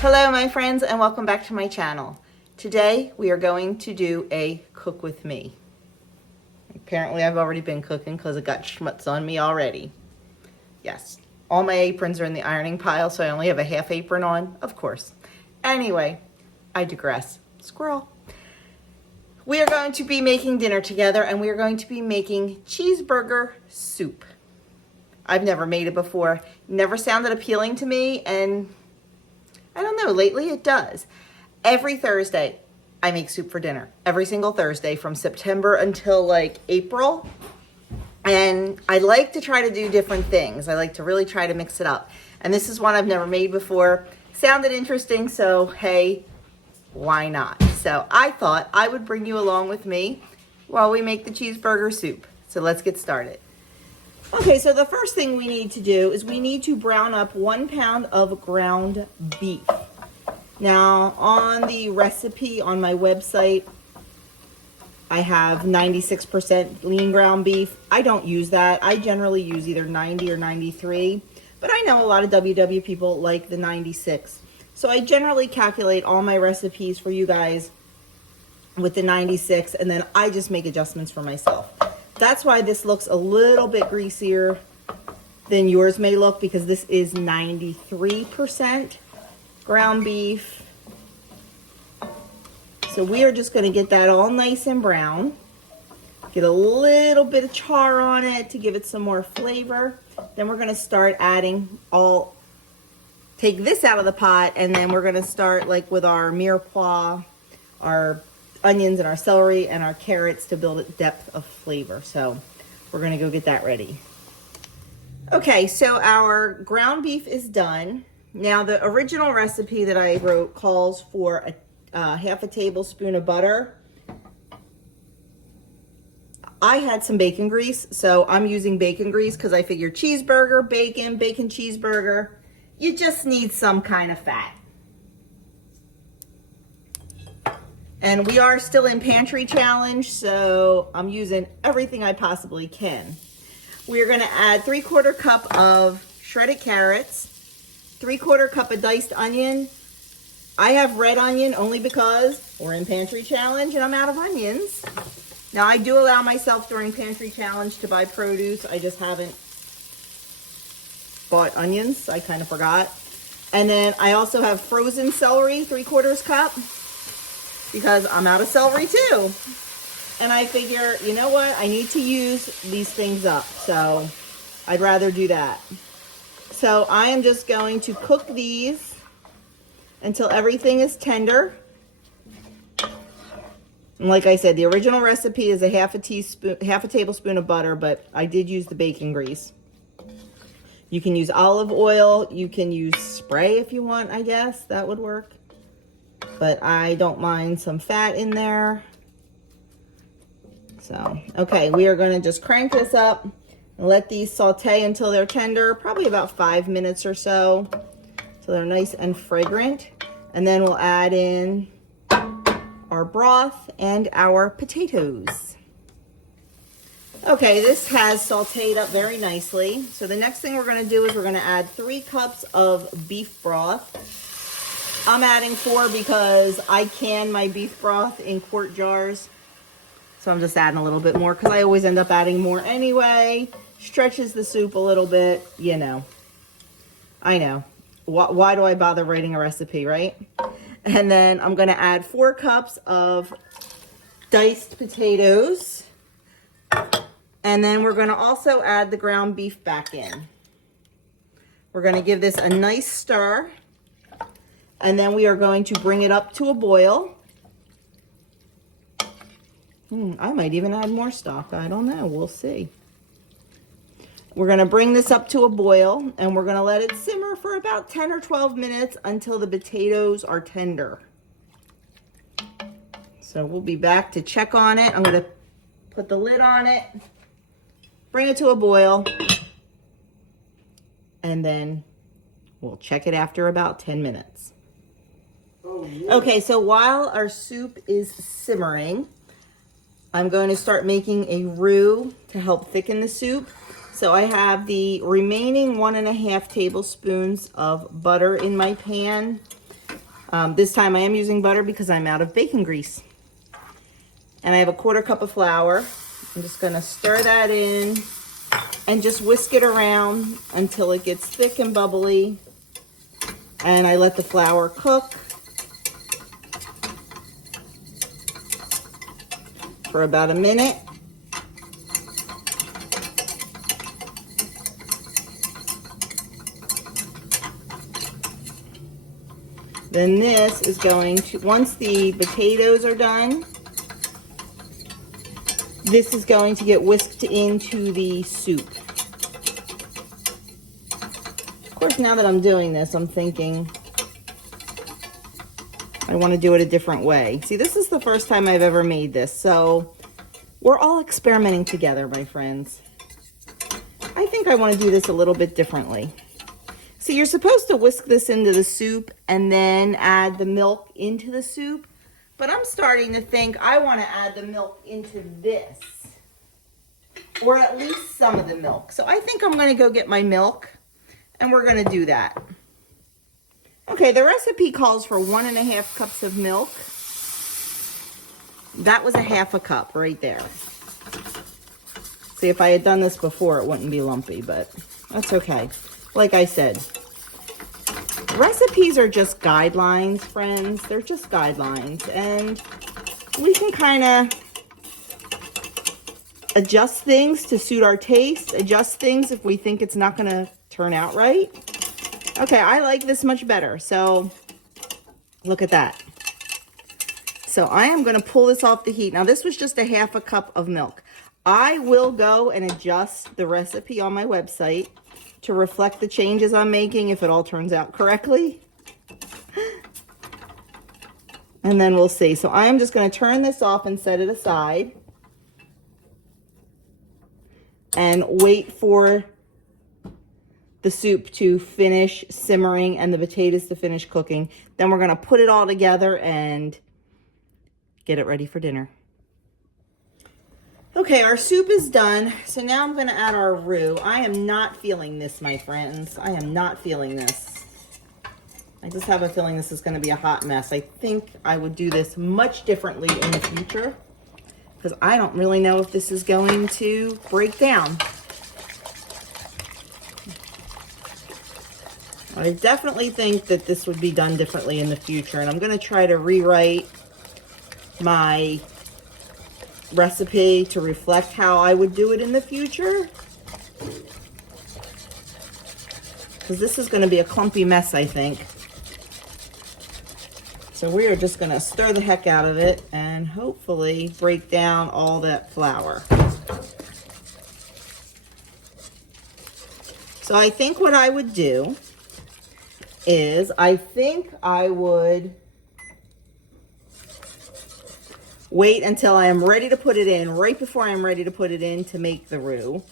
Hello my friends and welcome back to my channel. Today we are going to do a cook with me. Apparently I've already been cooking because it got schmutz on me already. Yes, all my aprons are in the ironing pile, so I only have a half apron on, of course. Anyway, I digress. Squirrel. We are going to be making dinner together and we are going to be making cheeseburger soup. I've never made it before, never sounded appealing to me, and I don't know, lately it does. Every Thursday, I make soup for dinner. Every single Thursday from September until like April. And I like to try to do different things. I like to really try to mix it up. And this is one I've never made before. Sounded interesting, so hey, why not? So I thought I would bring you along with me while we make the cheeseburger soup. So let's get started. Okay, so the first thing we need to do is we need to brown up 1 pound of ground beef. Now, on the recipe on my website, I have 96% lean ground beef. I don't use that. I generally use either 90 or 93, but I know a lot of WW people like the 96. So I generally calculate all my recipes for you guys with the 96, and then I just make adjustments for myself. That's why this looks a little bit greasier than yours may look, because this is 93% ground beef. So we are just going to get that all nice and brown. Get a little bit of char on it to give it some more flavor. Then we're going to start adding take this out of the pot, and then we're going to start like with our mirepoix, our onions and our celery and our carrots to build a depth of flavor. So we're going to go get that ready. Okay, so our ground beef is done. Now the original recipe that I wrote calls for a half a tablespoon of butter. I had some bacon grease, so I'm using bacon grease because I figure cheeseburger, bacon cheeseburger, you just need some kind of fat. And we are still in pantry challenge, so I'm using everything I possibly can. We are going to add 3/4 cup of shredded carrots, 3/4 cup of diced onion. I have red onion only because we're in pantry challenge and I'm out of onions. Now I do allow myself during pantry challenge to buy produce. I just haven't bought onions. I kind of forgot. And then I also have frozen celery, 3/4 cup. Because I'm out of celery too. And I figure, you know what? I need to use these things up. So I'd rather do that. So I am just going to cook these until everything is tender. And like I said, the original recipe is a half a tablespoon of butter, but I did use the bacon grease. You can use olive oil. You can use spray if you want, I guess. That would work. But I don't mind some fat in there. So, okay, we are going to just crank this up and let these saute until they're tender, probably about 5 minutes or so, so they're nice and fragrant. And then we'll add in our broth and our potatoes. Okay, this has sauteed up very nicely. So the next thing we're going to do is we're going to add 3 cups of beef broth. I'm adding 4 because I can my beef broth in quart jars. So I'm just adding a little bit more because I always end up adding more anyway. Stretches the soup a little bit, you know. I know. Why do I bother writing a recipe, right? And then I'm going to add 4 cups of diced potatoes. And then we're going to also add the ground beef back in. We're going to give this a nice stir. And then we are going to bring it up to a boil. I might even add more stock. I don't know. We'll see. We're going to bring this up to a boil, and we're going to let it simmer for about 10 or 12 minutes until the potatoes are tender. So we'll be back to check on it. I'm going to put the lid on it, bring it to a boil, and then we'll check it after about 10 minutes. Okay, so while our soup is simmering, I'm going to start making a roux to help thicken the soup. So I have the remaining 1.5 tablespoons of butter in my pan. This time I am using butter because I'm out of bacon grease. And I have a 1/4 cup of flour. I'm just gonna stir that in and just whisk it around until it gets thick and bubbly. And I let the flour cook for about a minute. Then this is going to, once the potatoes are done, this is going to get whisked into the soup. Of course, now that I'm doing this, I'm thinking I want to do it a different way. See, this is the first time I've ever made this, so we're all experimenting together, my friends. I think I want to do this a little bit differently. See, you're supposed to whisk this into the soup and then add the milk into the soup, but I'm starting to think I want to add the milk into this, or at least some of the milk. So I think I'm going to go get my milk, and we're going to do that. Okay, the recipe calls for 1½ cups of milk. That was a 1/2 cup right there. See, if I had done this before, it wouldn't be lumpy, but that's okay. Like I said, recipes are just guidelines, friends. They're just guidelines, and we can kind of adjust things to suit our taste, adjust things if we think it's not going to turn out right. Okay, I like this much better, so look at that. So I am going to pull this off the heat. Now, this was just a 1/2 cup of milk. I will go and adjust the recipe on my website to reflect the changes I'm making if it all turns out correctly. And then we'll see. So I am just going to turn this off and set it aside. And wait for the soup to finish simmering and the potatoes to finish cooking. Then we're going to put it all together and get it ready for dinner. Okay, our soup is done. So now I'm going to add our roux. I am not feeling this, my friends. I am not feeling this. I just have a feeling this is going to be a hot mess. I think I would do this much differently in the future, because I don't really know if this is going to break down. I definitely think that this would be done differently in the future, and I'm going to try to rewrite my recipe to reflect how I would do it in the future, because this is going to be a clumpy mess, I think. So we are just going to stir the heck out of it and hopefully break down all that flour. So I think what I would do is I think I would wait until I am ready to put it in, right before I am ready to put it in to make the roux.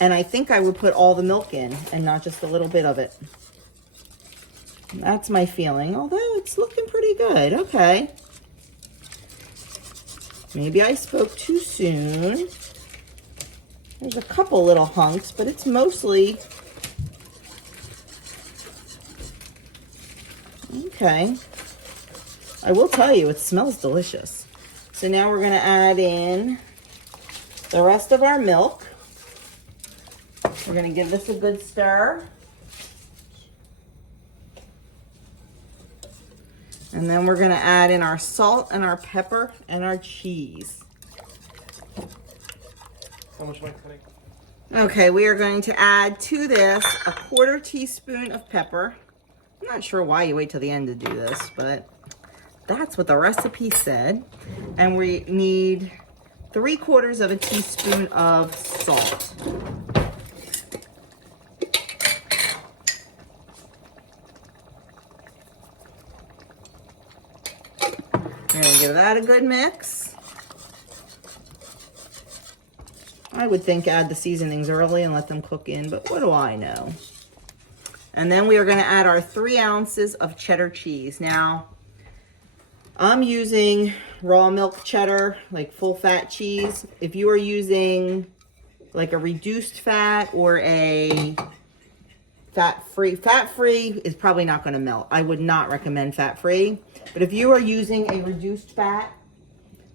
And I think I would put all the milk in and not just a little bit of it. And that's my feeling, although it's looking pretty good. Okay. Maybe I spoke too soon. There's a couple little hunks, but it's mostly... Okay. I will tell you, it smells delicious. So now we're going to add in the rest of our milk. We're going to give this a good stir. And then we're going to add in our salt and our pepper and our cheese. How much am I putting? Okay, we are going to add to this a 1/4 teaspoon of pepper. I'm not sure why you wait till the end to do this, but that's what the recipe said. And we need 3/4 of a teaspoon of salt. We're going to give that a good mix. I would think add the seasonings early and let them cook in, but what do I know? And then we are going to add our 3 ounces of cheddar cheese. Now, I'm using raw milk cheddar, like full fat cheese. If you are using like a reduced fat or a fat-free. Fat-free is probably not going to melt. I would not recommend fat-free. But if you are using a reduced fat,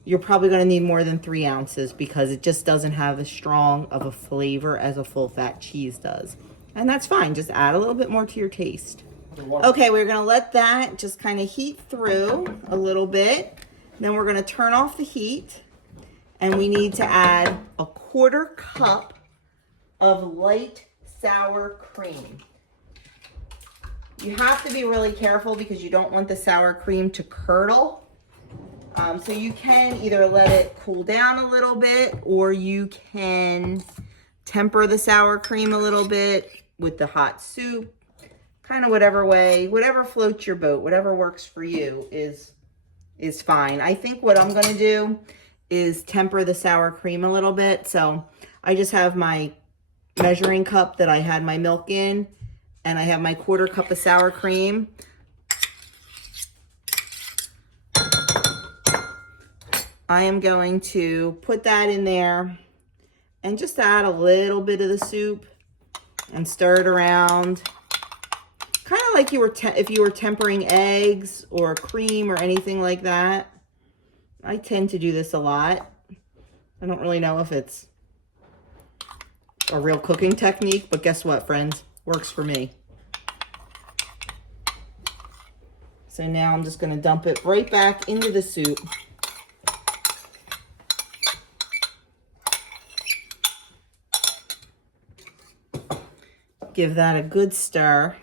you're probably going to need more than 3 ounces because it just doesn't have as strong of a flavor as a full-fat cheese does. And that's fine. Just add a little bit more to your taste. Okay, we're going to let that just kind of heat through a little bit. Then we're going to turn off the heat. And we need to add a 1/4 cup of light sour cream. You have to be really careful because you don't want the sour cream to curdle. So you can either let it cool down a little bit, or you can temper the sour cream a little bit with the hot soup. Kind of whatever way, whatever floats your boat, whatever works for you is fine. I think what I'm going to do is temper the sour cream a little bit. So I just have my measuring cup that I had my milk in, and I have my 1/4 cup of sour cream. I am going to put that in there and just add a little bit of the soup and stir it around. Kind of like if you were tempering eggs or cream or anything like that. I tend to do this a lot. I don't really know if it's a real cooking technique, but guess what, friends? Works for me. So now I'm just going to dump it right back into the soup. Give that a good stir.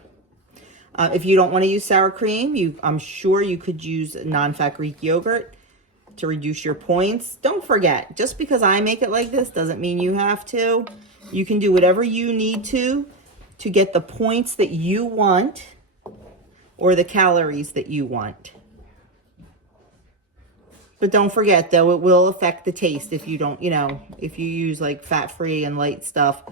If you don't want to use sour cream, I'm sure you could use non-fat Greek yogurt to reduce your points. Don't forget, just because I make it like this doesn't mean you have to. You can do whatever you need to get the points that you want or the calories that you want. But don't forget, though, it will affect the taste if you don't, if you use like fat-free and light stuff.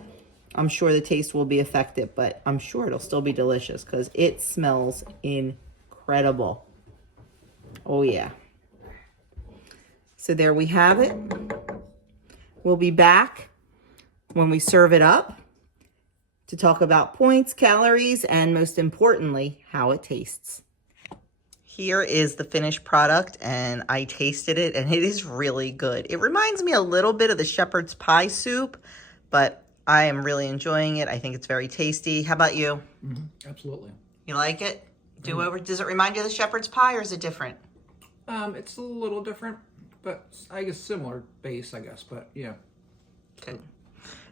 I'm sure the taste will be affected, but I'm sure it'll still be delicious because it smells incredible. Oh, yeah. So there we have it. We'll be back when we serve it up to talk about points, calories, and most importantly, how it tastes. Here is the finished product, and I tasted it, and it is really good. It reminds me a little bit of the shepherd's pie soup, but I am really enjoying it. I think it's very tasty. How about you? Mm-hmm. Absolutely. You like it? Does it remind you of the shepherd's pie, or is it different? It's a little different, but I guess similar base, but yeah. Okay.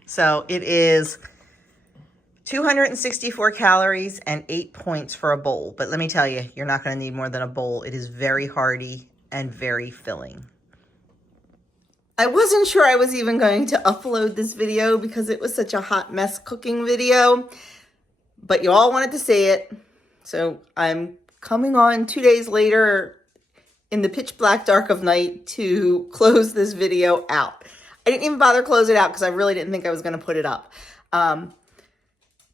So it is 264 calories and 8 points for a bowl. But let me tell you, you're not going to need more than a bowl. It is very hearty and very filling. I wasn't sure I was even going to upload this video because it was such a hot mess cooking video, but you all wanted to see it. So I'm coming on 2 days later in the pitch black dark of night to close this video out. I didn't even bother close it out because I really didn't think I was going to put it up.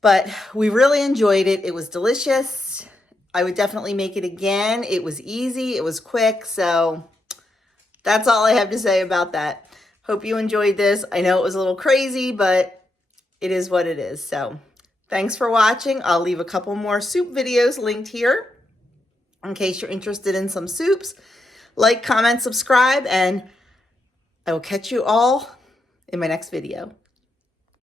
But we really enjoyed it. It was delicious. I would definitely make it again. It was easy. It was quick. So that's all I have to say about that. Hope you enjoyed this. I know it was a little crazy, but it is what it is. So thanks for watching. I'll leave a couple more soup videos linked here in case you're interested in some soups. Like, comment, subscribe, and I will catch you all in my next video.